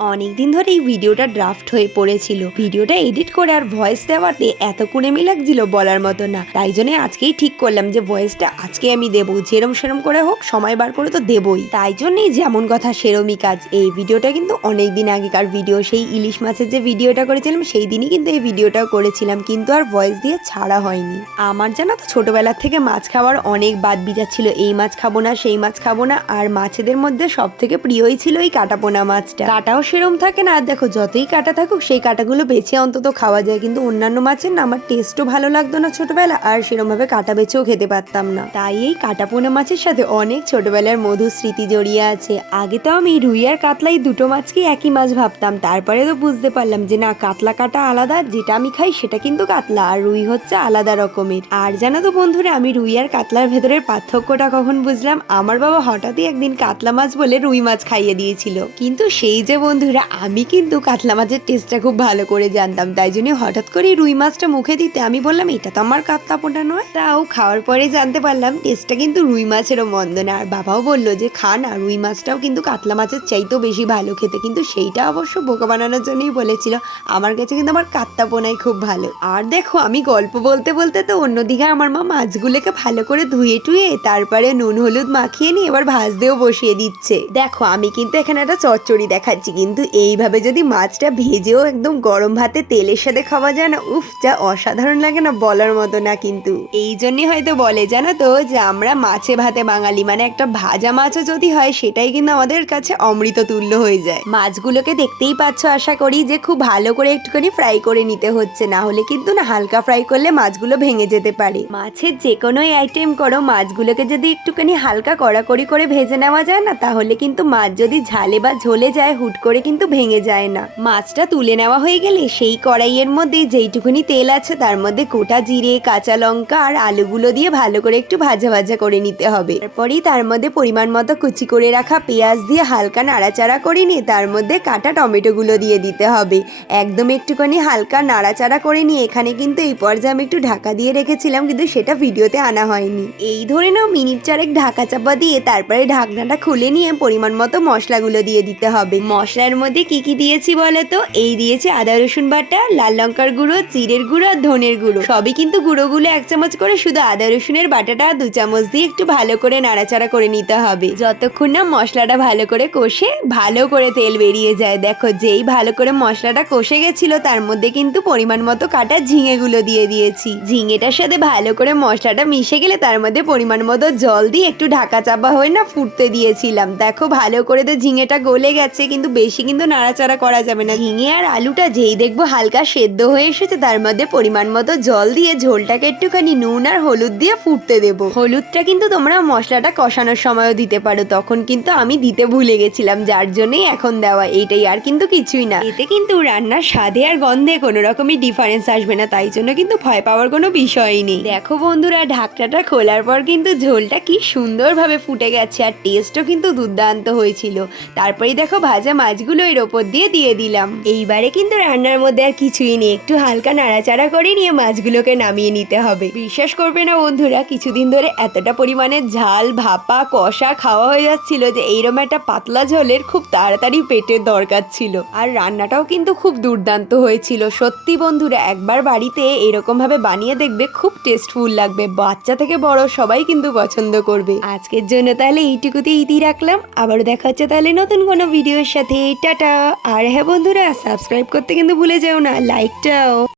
অনেকদিন ধরে এই ভিডিওটা ড্রাফট হয়ে পড়েছিল। ভিডিওটা এডিট করে আর ভয়েস দেওয়াতে এত কুড়েমি লাগছিল বলার মতো না। তাই জন্য আজকেই ঠিক করলাম যে ভয়েসটা আজকে আমি দেবো। যেরম সেরম করে হোক, সময় বার করে তো দেবই। তাই জন্যই যেমন কথা সেরমই কাজ। এই ভিডিওটা কিন্তু অনেক দিন আগেকার ভিডিও। সেই ইলিশ মাছের যে ভিডিওটা করেছিলাম, সেই দিনই কিন্তু এই ভিডিওটাও করেছিলাম। কিন্তু আর ভয়েস দিয়ে ছাড়া হয়নি। আমার জানা তো ছোটবেলার থেকে মাছ খাওয়ার অনেক বাদ ছিল। এই মাছ খাব না, সেই মাছ খাব না। আর মাছেদের মধ্যে সব থেকে প্রিয়ই ছিল এই কাটাপোনা মাছটা। কাটাও সেরম থাকে না। আর দেখো, যতই কাটা থাকুক, সেই কাটাগুলো বেছে অন্তত খাওয়া যায়। কিন্তু অন্যান্য মাছের না, আমার টেস্টও ভালো লাগতো না ছোটবেলা। আর সেরমভাবে কাটা বেছেও খেতে পারতাম না। তাই এই কাটা পোনা মাছের সাথে অনেক ছোটবেলার মধুর স্মৃতি জড়িয়ে আছে। আগে তো আমি রুই আর কাতলাই দুটো মাছকে একই মাছ ভাবতাম। তারপরে তো বুঝতে পারলাম যে, না, কাতলা কাটা আলাদা, যেটা আমি খাই সেটা কিন্তু কাতলা। আর রুই হচ্ছে আলাদা রকমের। আর জানো তো বন্ধুরা, আমি রুই আর কাতলার ভেতরের পার্থক্যটা কখন বুঝলাম? আমার বাবা হঠাৎই একদিন কাতলা মাছ বলে রুই মাছ খাইয়ে দিয়েছিল। কিন্তু সেই যে বন্ধুরা, আমি কিন্তু কাতলা মাছের টেস্টটা খুব ভালো করে জানতাম, তাই জন্য হঠাৎ করে রুই মাছটা মুখে দিতে আমি বললাম, এটা তো আমার কাতলা পোটা নয়। তাও খাওয়ার পরে জানতে পারলাম টেস্টটা কিন্তু রুই মাছেরও মন্দ না। আর বাবাও বলল যে, খা না, রুই মাছটাও কিন্তু কাতলা মাছের চাইতেও বেশি ভালো খেতে। কিন্তু সেইটা অবশ্য বোকা বানানোর জন্যই বলেছিল। আমার কাছে কিন্তু আমার কাত্তা পোনাই খুব ভালো। আর দেখো, আমি গল্প বলতে বলতে তো অন্যদিকে আমার মা মাছগুলোকে ভালো করে ধুয়ে টুয়ে তারপরে নুন, হলুদ মাখিয়ে নিয়ে এবার ভাজতেও বসিয়ে দিচ্ছে। দেখো, আমি কিন্তু এখানে একটা চচ্চড়ি দেখাচ্ছি কিন্তু এইভাবে যদি মাছটা ভেজেও একদম গরম ভাতে তেলের সাথে খাওয়া যায় না, উফ, যা অসাধারণ লাগে না বলার মতো না কিন্তু। এই জন্যই হয়তো বলে, জানো তো, যে আমরা মাছে ভাতে বাঙালি মানে একটা ভাজা মাছও যদি হয়, সেটাই কিন্তু আমাদের কাছে অমৃত তুল্য হয়ে যায়। মাছগুলোকে দেখতেই পাচ্ছ, আশা করি যে খুব ভালো করে একটুখানি ফ্রাই করে নিতে হচ্ছে, না হলে কিন্তু না হালকা ফ্রাই করলে মাছগুলো ভেঙে যেতে পারে। মাছের যে কোনো আইটেম করো, মাছগুলোকে যদি একটুখানি হালকা কড়াকড়ি করে ভেজে নেওয়া যায় না, তাহলে কিন্তু মাছ যদি ঝালে বা ঝোলে যায়, হুট করে কিন্তু ভেঙে যায় না। মাছটা তুলে নেওয়া হয়ে গেলে সেই কড়াইয়ের মধ্যে যেইটুকুনি তেল আছে তার মধ্যে গোটা জিরে, কাঁচা লঙ্কা আর আলুগুলো দিয়ে ভালো করে একটু ভাজা ভাজা করে নিতে হবে। তারপরেই তার মধ্যে পরিমাণ মতো কুচি করে রাখা পেঁয়াজ দিয়ে হালকা নাড়াচাড়া করে নিয়ে তার মধ্যে কাটা টমেটোগুলো দিয়ে দিতে হবে। একদম একটুখানি হালকা নাড়াচাড়া করে নিয়ে এখানে কিন্তু এই পর্যায়ে আমি একটু ঢাকা দিয়ে রেখেছিলাম কিন্তু সেটা ভিডিওতে আনা হয়নি। এই ধরে নাও মিনিট চারেক ঢাকা চাপা দিয়ে তারপরে ঢাকনাটা খুলে নিয়ে পরিমাণ মতো মশলাগুলো দিয়ে দিতে হবে। মশলার মধ্যে কি কি দিয়েছি বলো তো এই দিয়েছি আদা, রসুন বাটা, লাল লঙ্কার গুঁড়ো, জিরের গুঁড়ো আর ধনের গুঁড়ো। সবই কিন্তু গুঁড়োগুলো এক চামচ করে শুধু আদা, রসুনের বাটাটা দু চামচ দিয়ে একটু ভালো করে নাড়াচাড়া করে নিতে হবে। যতক্ষণ না মশলাটা ভালো করে কষে, ভালো করে তেল বেরিয়ে যায়। দেখো, যেই ভালো করে মশলাটা কষে গেছিল, তার মধ্যে কিন্তু পরিমাণ মতো কাটা ঝিঙেগুলো দিয়ে দিয়েছি। ঝিঙেটার সাথে ভালো করে মশলাটা মিশে গেলে তার মধ্যে পরিমাণ মতো জল দিয়ে একটু ঢাকা চাপা হয়ে না ফুটতে দিয়েছিলাম। দেখো, ভালো করে তো ঝিঙেটা গলে গেছে, কিন্তু বেশি কিন্তু নাড়াচাড়া করা যাবে না। ঝিঙে আর আলুটা যেই দেখব হালকা সেদ্ধ হয়ে এসেছে, তার মধ্যে পরিমাণ মতো জল দিয়ে ঝোলটাকে একটুখানি নুন আর হলুদ দিয়ে ফুটতে দেবো। হলুদটা কিন্তু তোমরা মশলাটা কষানোর সময়ও দিতে পারো, তখন কিন্তু আমি দিতে ভুলে গেছিলাম, যার জন্যই এখন দেওয়া। এইটাই আর কিন্তু কিছুই না। এতে কিন্তু রান্নার স্বাদে আর গন্ধে কোনো রকমই ডিফারেন্স আসবে না, তাই জন্য কিন্তু ভয় পাওয়ার কোনো বিষয়ই নেই। দেখো বন্ধুরা ঢাকটাটা খোলার পর কিন্তু ঝোলটা কি সুন্দরভাবে ফুটে গেছে, আর টেস্টও কিন্তু দুর্দান্ত হয়েছিল। তারপরেই দেখো ভাজা মাছগুলো এর ওপর দিয়ে দিয়ে দিলাম। এইবারে কিন্তু রান্নার মধ্যে আর কিছুই নেই। একটু হালকা নাড়াচাড়া করে নিয়ে মাছগুলোকে নামিয়ে নিতে হবে। বিশ্বাস করবে না বন্ধুরা, কিছুদিন ধরে এতটা পরিমাণে ঝাল, ভাপা, কষা খাওয়া হয়ে যাচ্ছিল যে এইরকম একটা পাতলা ঝোলের খুব তাড়াতাড়ি পেটের দরকার ছিল। আর রান্নাটাও কিন্তু খুব দুর্দান্ত হয়েছিল। সত্যি বন্ধুরা, একবার বাড়িতে এরকম ভাবে বানিয়ে দেখবে খুব টেস্টফুল লাগবে। বাচ্চা থেকে বড় সবাই কিন্তু পছন্দ করবে। আজকের জন্য তাহলে এইটুকুতে ইতি রাখলাম। আবারও দেখা হচ্ছে তাহলে নতুন কোনো ভিডিওর সাথে। টাটা। আর হ্যাঁ বন্ধুরা সাবস্ক্রাইব করতে কিন্তু ভুলে যেও না লাইকটাও